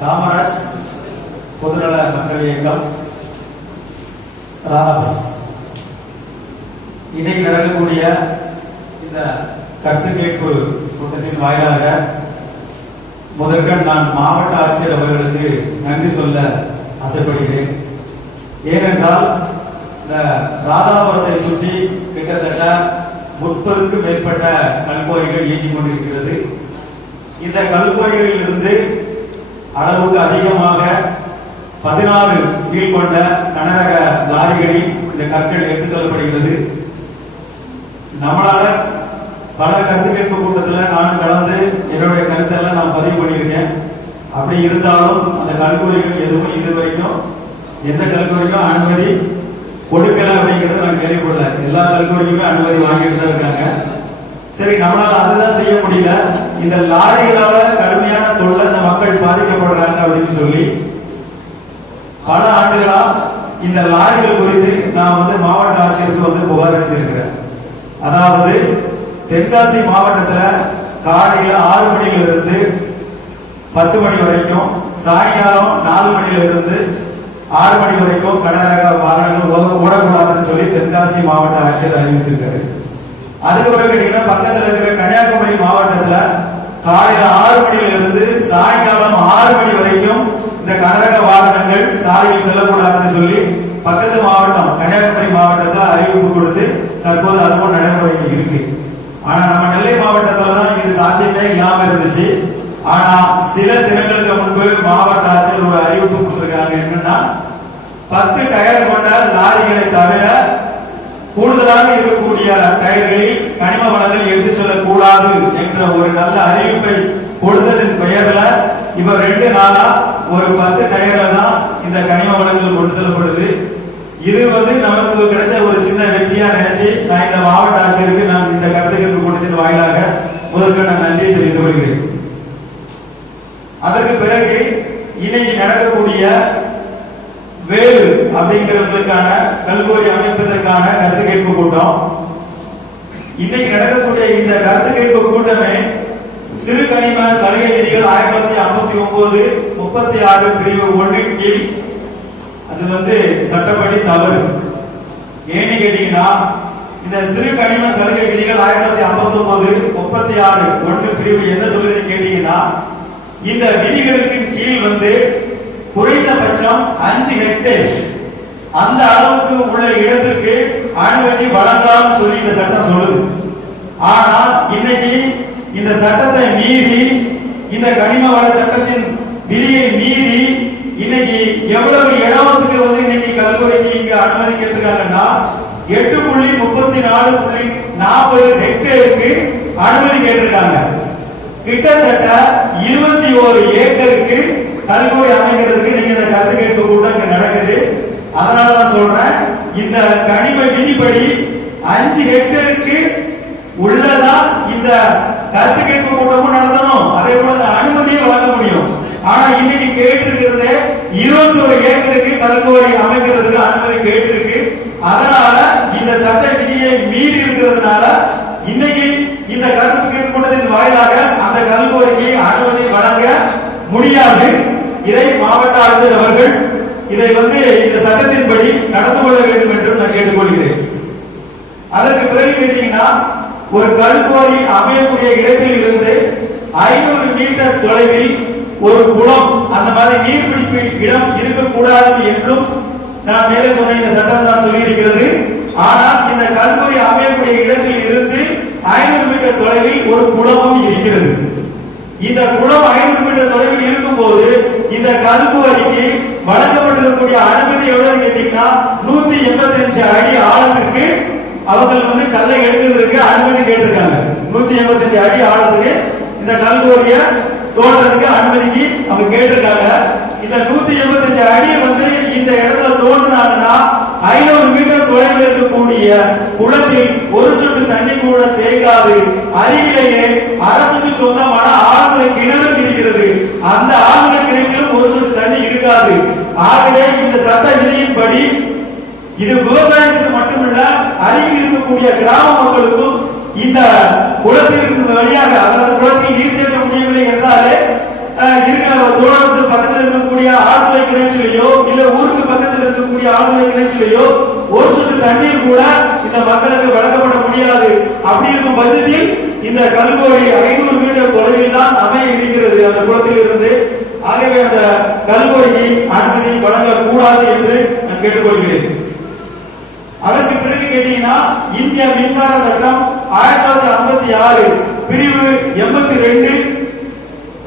காமராஜ் பொதுநல மக்கள் இயக்கம் ராதாபுரம் இன்னைக்கு நடக்கக்கூடிய இந்த கருத்து கேட்பு கூட்டத்தின் வாயிலாக முதற்கண் நான் மாவட்ட ஆட்சியர் அவர்களுக்கு நன்றி சொல்ல ஆசைப்படுகிறேன். ஏனென்றால் இந்த ராதாபுரத்தை சுற்றி கிட்டத்தட்ட முப்பதுக்கும் மேற்பட்ட கல்கோரிகள் இயங்கிக் கொண்டிருக்கிறது. இந்த கல்கோரிகளில் இருந்து அளவுக்கு அதிகமாக பதினாறு வீல் கொண்ட கனரக லாரிகளில் இந்த கற்கள் எடுத்து செல்லப்படுகிறது. நம்மளால பல கருத்து கேட்பு கூட்டத்தில் நானும் கலந்து என்னுடைய கருத்தெல்லாம் நான் பதிவு பண்ணியிருக்கேன். அப்படி இருந்தாலும் அந்த கல்லூரிகள் எதுவும் இது வரைக்கும் எந்த கல்லூரிக்கும் அனுமதி கொடுக்கல அப்படிங்கறத நான் கேள்விப்படல. எல்லா கல்லூரிக்குமே அனுமதி வாங்கிட்டு தான் இருக்காங்க. சரி நம்மளால அதுதான் செய்ய முடியல. இந்த லாரிகளால கடுமையான தொல்லை மக்கள் பாதிக்கப்படுறாங்க அப்படின்னு சொல்லி பல ஆண்டுகளா இந்த லாரிகள் குறித்து நான் வந்து மாவட்ட ஆட்சியருக்கு வந்து புகார் அளிச்சிருக்கிறேன். அதாவது தென்காசி மாவட்டத்துல காலையில ஆறு மணியில இருந்து பத்து மணி வரைக்கும் சாயங்காலம் நாலு மணியில இருந்து ஆறு மணி வரைக்கும் கனரக வாகனங்கள் ஓடக்கூடாதுன்னு சொல்லி தென்காசி மாவட்ட ஆட்சியர் அறிவித்திருக்காரு. அதுக்கு பிறகு கேட்டீங்கன்னா பக்கத்துல இருக்கிற கன்னியாகுமரி மாவட்டத்துல காலையில ஆறு மணியில இருந்து சாயங்காலம் ஆறு மணி வரைக்கும் இந்த கனரக வாகனங்கள் சாலையில் செல்லக்கூடாதுன்னு சொல்லி பக்கத்து மாவட்டம் கன்னியாகுமரி மாவட்டத்தில் அறிவிப்பு கொடுத்து தற்போது அதுவும் நடைமுறையில் இருக்கு. ஆனா நம்ம நெல்லை மாவட்டத்துல தான் இது சாத்தியமே இல்லாம இருந்துச்சு. ஆனா சில தினங்களுக்கு முன்பு மாவட்ட ஆட்சியர் ஒரு அறிவிப்பு கொடுத்திருக்காங்க என்னன்னா பத்து டயர் கொண்ட லாரிகளை தவிர கூடுதலாக இருக்கக்கூடிய டயர்களில் கனிம வளங்கள் எடுத்துச் செல்லக்கூடாது என்ற ஒரு நல்ல அறிவிப்பை கொடுத்ததன் பெயர்ல இப்ப ரெண்டு நாளா ஒரு பத்து டயர்ல தான் இந்த கனிம வளங்கள் கொண்டு செல்லப்படுது. இது வந்து நமக்கு கிடைச்ச ஒரு சின்ன வெற்றியா நினைச்சு நான் இந்த மாவட்ட ஆட்சியருக்கு நான் இந்த கருத்து கூட்டத்தின் வாயிலாக முதற்க நான் நன்றி தெரிவித்துக் கொள்கிறேன். அதற்கு பிறகு இன்னைக்கு நடக்கக்கூடிய வேலு அப்படிங்கிறவங்களுக்கான கல்கோரி அமைப்பதற்கான கருத்து கேட்பு கூட்டம். இன்னைக்கு நடக்கக்கூடிய இந்த கருத்து கேட்பு கூட்டமே சிறு கனிம சலுகை விதிகள் ஆயிரத்தி தொள்ளாயிரத்தி ஐம்பத்தி ஒன்பது முப்பத்தி ஆறு பிரிவு ஒன்றின் கீழ் அது வந்து சட்டப்படி தவறு. ஏன்னு கேட்டீங்கன்னா இந்த சிறு கனிம சலுகை விதிகள் ஆயிரத்தி தொள்ளாயிரத்தி ஐம்பத்தி ஒன்பது முப்பத்தி ஆறு ஒன்று பிரிவு என்ன சொல்லுதுன்னு கேட்டீங்கன்னா இந்த விதிகளுக்கு கீழ் வந்து குறைந்தபட்சம் அஞ்சு ஹெக்டேர் அந்த அளவுக்கு உள்ள இடத்திற்கு அனுமதி வழங்கலாம் சொல்லி இந்த சட்டம் சொல்லுது. ஆனா இன்னைக்கு இந்த சட்டத்தை மீறி இந்த கனிம வள சட்டத்தின் விதியை மீறி இன்னைக்கு எவ்வளவு இடத்துக்கு வந்து இன்னைக்கு கல்லூரிக்கு இங்க அனுமதி கேட்டிருக்காங்கன்னா எட்டு புள்ளி முப்பத்தி நாலு புள்ளி நாற்பது ஹெக்டேருக்கு அனுமதி கேட்டிருக்காங்க. கிட்டத்தட்ட இருபத்தி ஒரு ஏக்கருக்கு கல்லூரி அமைக்கிறதுக்கு நீங்க இந்த கருத்து கேட்பு கூட்டம் இங்க நடக்குது. அதனாலதான் சொல்றேன் இந்த கனிம விதிப்படி அஞ்சு ஹெக்டருக்கு உள்ளதா இந்த கருத்து கேட்பு கூட்டமும் நடத்தணும். அதே போல இந்த அனுமதியும் வழங்க முடியும். ஆனா இன்னைக்கு கேட்டிருக்கிறது இருபத்தி ஒரு ஏக்கருக்கு கல்கோரி அமைக்கிறதுக்கு அனுமதி கேட்டிருக்கு. அதனால இந்த சட்ட விதியை மீறி இருக்கிறதுனால இன்னைக்கு இந்த கருத்து கேட்பு கூட்டத்தின் வாயிலாக அந்த கல்கோரிக்கு அனுமதி வழங்க முடியாது. இதை மாவட்ட ஆட்சியர் அவர்கள் இதை வந்து இந்த சட்டத்தின்படி நடந்து கொள்ள வேண்டும் என்றும் நான் கேட்டுக்கொள்கிறேன். அதற்கு பிறகு கேட்டீங்கன்னா ஒரு கல்குவாரி அமையக்கூடிய இடத்தில் இருந்து ஐநூறு மீட்டர் தொலைவில் ஒரு குளம் அந்த மாதிரி நீர்பிடிப்பு இடம் இருக்கக்கூடாது என்றும் நான் மேலே சொன்ன இந்த சட்டம் தான் சொல்லியிருக்கிறது. ஆனால் இந்த கல்குவாரி அமையக்கூடிய இடத்தில் இருந்து ஐநூறு மீட்டர் தொலைவில் ஒரு குளமும் இருக்கிறது. இந்த குளம் ஐநூறு மீட்டர் தொலைவில் இருக்கும்போது இந்த கல்குவாரிக்கு வழங்கப்பட்டிருக்கக்கூடிய அனுமதி எவ்வளவு கேட்டீங்கன்னா நூத்தி எண்பத்தி அஞ்சு அடி ஆழத்திற்கு அவர்கள் வந்து கல்லை எடுக்கிறதுக்கு அனுமதி கேட்டிருக்காங்க. நூத்தி எண்பத்தி அஞ்சு அடி ஆழத்துக்கு இந்த கல்கோரிய தோன்றதுக்கு அனுமதிக்கு அவங்க கேட்டிருக்காங்க. இந்த நூத்தி எண்பத்தி அஞ்சு அடி வந்து இந்த இடத்துல தோன்றினாங்கன்னா ஐநூறு மீட்டர் தொலைவில் இருக்கக்கூடிய குளத்தில் ஒரு சொட்டு தண்ணி கூட தேங்காது. அருகிலேயே அரசுக்கு சொந்தமான ஆழ்நிலை கிணறு அந்த ஆழ்நிலை கிணற்றிலும் ஒரு சொட்டு தண்ணி இருக்காது. ஆகவே இந்த சட்ட விதியின்படி இது விவசாயத்துக்கு மட்டுமல்ல அருகில் இருக்கக்கூடிய கிராம மக்களுக்கும் இந்த குளத்திற்கு வழியாக அதாவது குளத்தில் நீர் தேக்க முடியவில்லை என்றாலே இருக்க தோழத்தில் பக்கத்தில் இருக்கக்கூடிய ஆழ்துளை கிணற்றிலையோ இல்ல ஊருக்கு பக்கத்தில் இருக்கக்கூடிய ஆழ்துளை கிணற்றிலையோ ஒரு சொட்டு தண்ணீர் கூட இந்த மக்களுக்கு வழங்கப்பட முடியாது. அப்படி இருக்கும் பட்சத்தில் இந்த கல்கோரி ஐநூறு மீட்டர் தொலைவில் தான் அமைய இருக்கிறது. அந்த குளத்தில் இருந்து ஆகவே அந்த கல்கோரிக்கு அனுமதி வழங்கக்கூடாது என்று நான் கேட்டுக்கொள்கிறேன். அதற்கு பிறகு கேட்டீங்கன்னா இந்திய மின்சார சட்டம் ஆயிரத்தி தொள்ளாயிரத்தி ஐம்பத்தி ஆறு பிரிவு எண்பத்தி ரெண்டு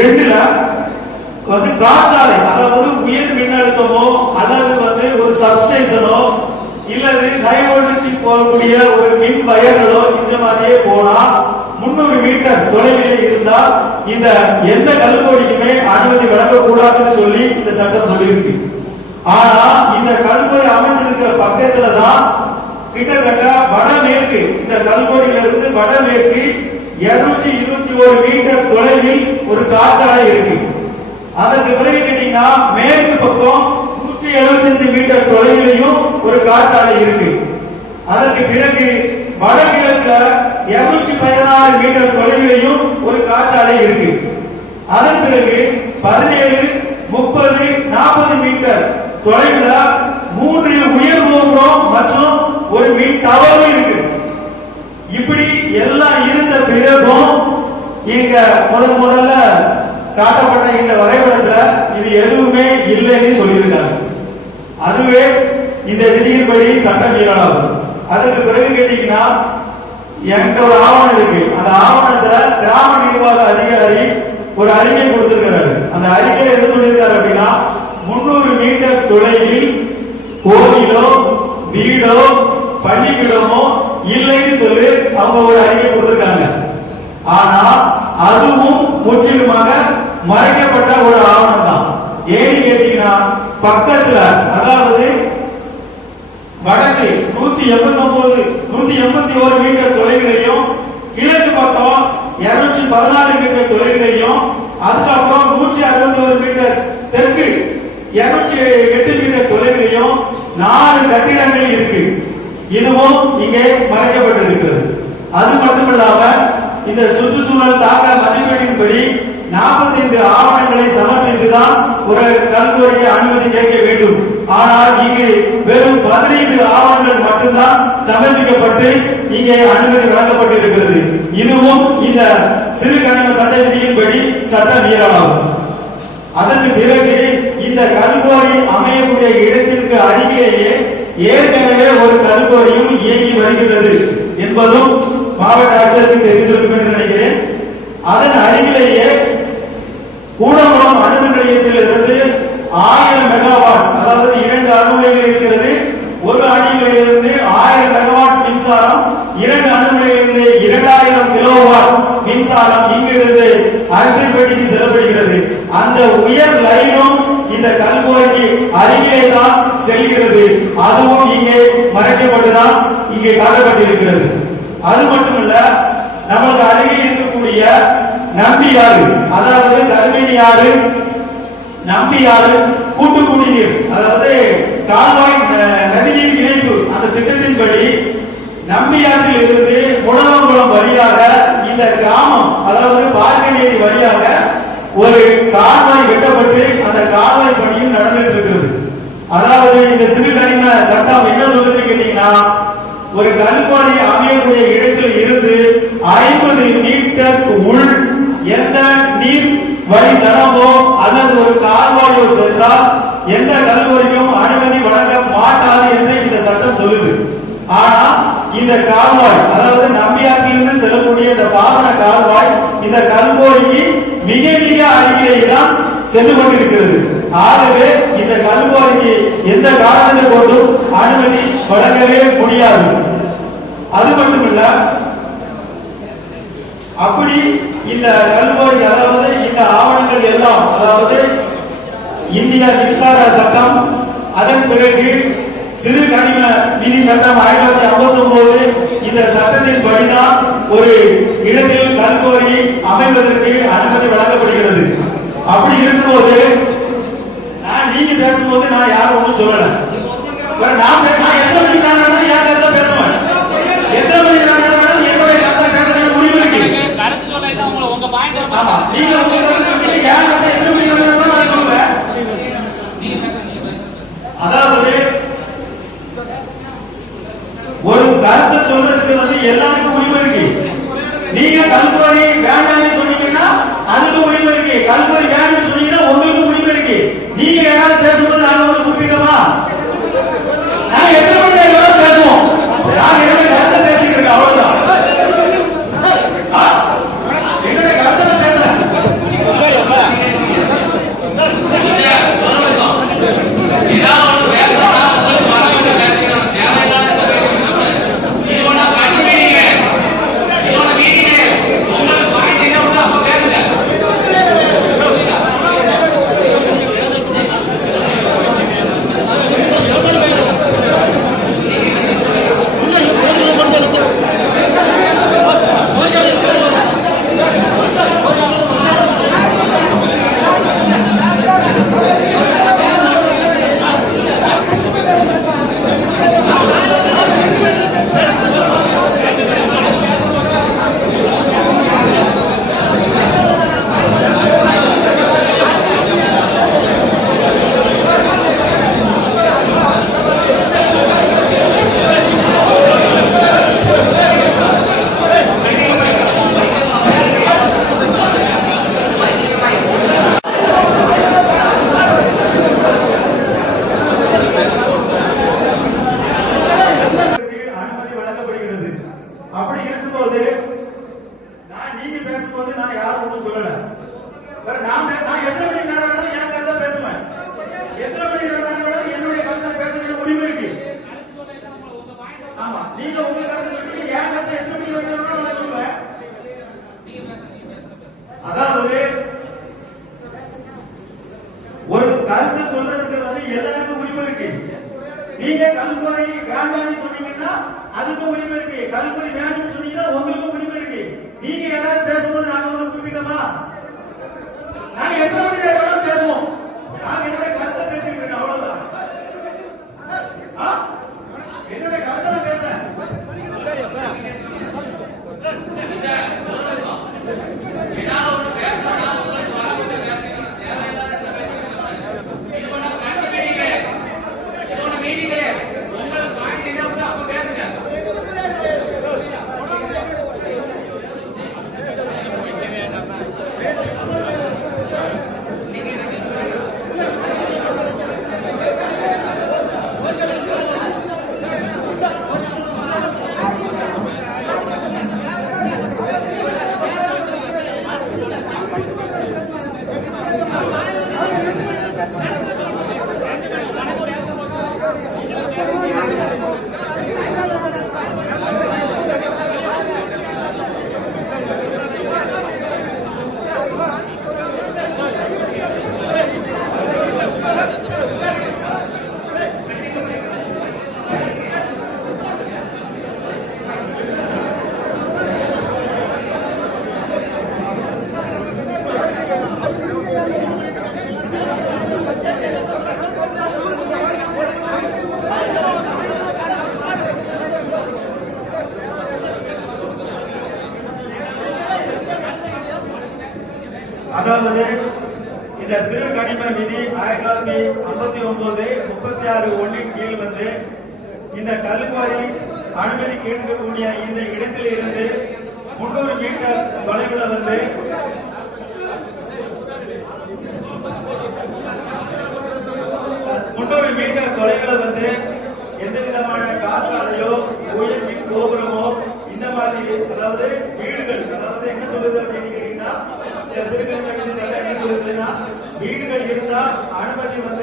ரெண்டுல வந்து காற்றாலை அதாவது உயர் மின்னழுத்தமோ அல்லது வந்து ஒரு சப்ஸ்டேஷனோ இல்லது ஹை வோல்டேஜ் போகக்கூடிய ஒரு மின் வயர்களோ இந்த மாதிரியே போனா முன்னூறு மீட்டர் தொலைவில் இருந்தால் இந்த எந்த கல்லூரிக்குமே அனுமதி வழங்கக்கூடாதுன்னு சொல்லி இந்த சட்டம் சொல்லியிருக்கு. ஆனா இந்த கல்கோரி அமைச்சிருக்கிற பக்கத்துல தான் கிட்டத்தட்ட வடமேற்கு இந்த கல்கோரியில இருந்து வடமேற்கு இருநூற்றி இருபத்தி ஒரு மீட்டர் தொலைவில் ஒரு காற்றாலை இருக்கு. அதற்கு பிறகு கேட்டீங்கன்னா மேற்கு பக்கம் நூற்றி எழுபத்தஞ்சு மீட்டர் தொலைவிலையும் ஒரு காற்றாலை இருக்கு. அதற்கு பிறகு வடகிழக்குல இருநூற்றி பதினாறு மீட்டர் தொலைவிலையும் ஒரு காற்றாலை இருக்கு. அதன் பிறகு பதினேழு முப்பது நாற்பது மீட்டர் தொலைவில் மூன்று உயர் கோபுரம் மற்றும் ஒரு மின் டவரும் இருக்கு. இப்படி எல்லாம் இருந்த பிறகும் இங்க முதல் முதல்ல காட்டப்பட்ட இந்த வரைபடத்துல இது எதுவுமே இல்லைன்னு சொல்லியிருக்காங்க. அதுவே இந்த விதியின்படி சட்ட மீறலாகும் அதற்கு பிறகு கேட்டீங்கன்னா என்கிட்ட ஒரு ஆவணம் இருக்கு. அந்த ஆவணத்தை கிராம நிர்வாக அதிகாரி ஒரு அறிக்கை கொடுத்திருக்கிறாரு. அந்த அறிக்கையில என்ன சொல்லியிருக்காரு அப்படின்னா முன்னூறு மீட்டர் தொலைவில் கோவிலோ வீடோ பள்ளிக்கூடமோ இல்லைன்னு சொல்லி அவங்க ஒரு அறிக்கை கொடுத்திருக்காங்க. ஆனா அதுவும் முற்றிலுமாக மறைக்கப்பட்ட ஒரு ஆவணம். ஏன்னு கேட்டீங்கன்னா பக்கத்துல அதாவது வடக்கு நூத்தி எண்பத்தி ஒன்பது நூத்தி எண்பத்தி ஒரு மீட்டர் தொலைவிலையும் கிழக்கு பக்கம் இருநூற்றி பதினாறு மீட்டர் தொலைவிலையும் அதுக்கப்புறம் நூற்றி அறுபத்தி ஒரு மீட்டர் தெற்கு இருநூற்றி எட்டு மீட்டர் தொலைவிலையும் நாலு கட்டிடங்கள் இருக்கு. இதுவும் இங்கே மறைக்கப்பட்டிருக்கிறது. அது மட்டுமில்லாம இந்த சுற்றுச்சூழல் தாக்க மதிப்பீட்டின்படி 45 ஆவணங்களை சமர்ப்பித்துதான் ஒரு கல்துறைக்கு அனுமதி கேட்க வேண்டும். ஆனால் இங்கு வெறும் பதினைந்து ஆவணங்கள் மட்டும்தான் சமர்ப்பிக்கப்பட்டு இங்கே அனுமதி வழங்கப்பட்டிருக்கிறது. இதுவும் இந்த சிறு கனிம சட்ட விதியின்படி சட்ட மீறலாகும் அதற்கு பிறகு இந்த கல்கோரி அமையக்கூடிய இடத்திற்கு அருகிலேயே ஏற்கனவே ஒரு கல்கோரியும் இயங்கி வருகிறது என்பதும் மாவட்ட ஆட்சியருக்கு தெரிந்திருக்கும் என்று நினைக்கிறேன். அதன் அருகிலேயே கூடங்குளம் நிலையத்தில் நிலையத்திலிருந்து ஆயிரம் மெகாவாட் அதாவது இரண்டு அணு நிலையங்கள் இருக்கிறது ஒரு அணியிலிருந்து ஆயிரம் மெகாவாட் மின்சாரம் இரண்டு அணு நிலையங்களிலிருந்து இரண்டாயிரம் கிலோவாட் மின்சாரம் இங்கிருந்து அரசியல்பட்டிக்கு செல்லப்படுகிறது அந்த உயர் லைனும் இந்த கல்கோரிக்கு அருகிலே தான் செல்கிறது அதுவும் இங்கே மறைக்கப்பட்டுதான் இங்கே காட்டப்பட்டிருக்கிறது அது மட்டுமல்ல நமக்கு அருகே இருக்கக்கூடிய நம்பியாறு அதாவது கருமினி ஆறு நம்பியாறு கூட்டு குடிநீர் அதாவது கால்வாய் நதிநீர் இணைப்பு அந்த திட்டத்தின்படி நம்பியாற்றில் இருந்து முடவங்குளம் வழியாக இந்த கிராமம் அதாவது பார்க்கநேரி வழியாக ஒரு கால்வாய் வெட்டப்பட்டு அந்த கால்வாய் பணியும் நடந்துட்டு இருக்கிறது அதாவது இந்த சிறு கனிம சட்டம் என்ன சொல்லுது கேட்டீங்கன்னா ஒரு கல்வாரி அமையக்கூடிய இடத்தில் இருந்து ஐம்பது மீட்டருக்கு உள் எந்த நீர் வழி தடமோ அல்லது ஒரு கால்வாயோ சென்றால் எந்த கல்லூரிக்கும் அனுமதி வழங்க மாட்டாது என்று இந்த சட்டம் சொல்லுது ஆனா இந்த கால்வாய் அதாவது நம்பியாற்றிலிருந்து செல்லக்கூடிய இந்த பாசன கால்வாய் இந்த கல்கோரிக்கு மிக மிக அருகிலேயே தான் சென்று கொண்டிருக்கிறது ஆகவே இந்த கல்வாரிக்கு எந்த காரணத்தை கொண்டும் அனுமதி வழங்கவே முடியாது. அது மட்டுமல்ல அப்படி இந்த கல்வாரி அதாவது இந்த ஆவணங்கள் எல்லாம் அதாவது இந்திய மின்சார சட்டம் அதன் பிறகு சிறு கனிம நிதி சட்டம் ஆயிரத்தி தொள்ளாயிரத்தி ஐம்பத்தி ஒன்பது இந்த சட்டத்தின் படிதான் ஒரு இடத்தில் கல்கோரி அமைவதற்கு அனுமதி வழங்கப்படுகிறது. அப்படி இருக்கும்போது நான் நீங்க பேசும்போது நான் யாரும் ஒன்றும் சொல்லல. நான் நான் மணிக்கு நான் வேணாலும் என் கருத்தை பேசுவேன். எத்தனை மணிக்கு நான் வேணாலும் என்னுடைய கருத்தை பேச வேண்டிய உரிமை இருக்கு ஆமா. நீங்க உங்க கருத்தை சொன்னீங்க என் கருத்தை எத்தனை மணிக்கு வேணாலும் நான் சொல்லுவேன். அதாவது ஒரு கருத்தை சொல்றதுக்கு வந்து எல்லாருக்கும் உரிமை இருக்கு. நீங்க வேண்டாம்னு சொன்னீங்கன்னா அதுக்கு முடிவு இருக்கு கல்குவரி வேணும்னு சொன்னீங்கன்னா உங்களுக்கு உரிமை இருக்கு நீங்க யாராவது பேசும்போது நாங்க வந்து குறிப்பிட்டோமா நாங்க எத்தனை மணி நேரம் வேணாலும் பேசுவோம் நாங்க என்னோட கருத்தை பேசிட்டு இருக்கோம் அவ்வளவுதான் ஆ? என்னோட கருத்தை நான் பேசுறேன் இதற்கு அனுமதி வழங்கப்படுகிறது அப்படி இருக்கும்போது நான் நீங்க பேசும்போது நான் யாரும் ஒன்றும் சொல்லல. வேற நான் நான் எத்தனை மணி நேரம் வேணாலும் என் கருத்தை பேசுவேன். எத்தனை மணி நேரம் வேணாலும் என்னுடைய கருத்தை பேச வேண்டிய உரிமை இருக்கு. ஆமா நீங்க உங்க கருத்தை சொல்றீங்க என் கருத்தை எத்தனை மணி வேணாலும் நான் சொல்லுவேன். அதாவது ஒரு கருத்தை சொல்றதுக்கு வந்து எல்லாருக்கும் நீங்க கல்குறை வேண்டாம்னு சொன்னீங்கன்னா அதுக்கும் உரிமை இருக்கு கல்குறை வேணும்னு சொன்னீங்கன்னா உங்களுக்கும் உரிமை இருக்கு நீங்க யாராவது பேசும்போது நாங்க ஒண்ணு குறிப்பிட்டோமா நாங்க எத்தனை மணி நேரம் பேசுவோம் நாங்க என்னுடைய கருத்தை பேசிட்டு இருக்கோம் அவ்வளவுதான் ஆ? என்னுடைய கருத்தை நான் பேசுறேன் இந்த சிறு கனிம நிதி ஆயிரத்தி தொள்ளாயிரத்தி ஐம்பத்தி ஒன்பது முப்பத்தி ஆறு ஒன்றின் கீழ் வந்து இந்த கல்குவாரி அனுமதி கேட்கக்கூடிய இந்த இடத்தில் இருந்து முன்னூறு மீட்டர் தொலைவில் வந்து முன்னூறு மீட்டர் தொலைவில் வந்து எந்த விதமான காற்றாலையோ உயர் மின் கோபுரமோ இந்த மாதிரி அதாவது வீடுகள் அதாவது என்ன சொல்லுது அப்படின்னு கேட்டீங்கன்னா இந்த என்ன சொல்லுதுன்னா வீடுகள் இருந்தால் அனுமதி வந்து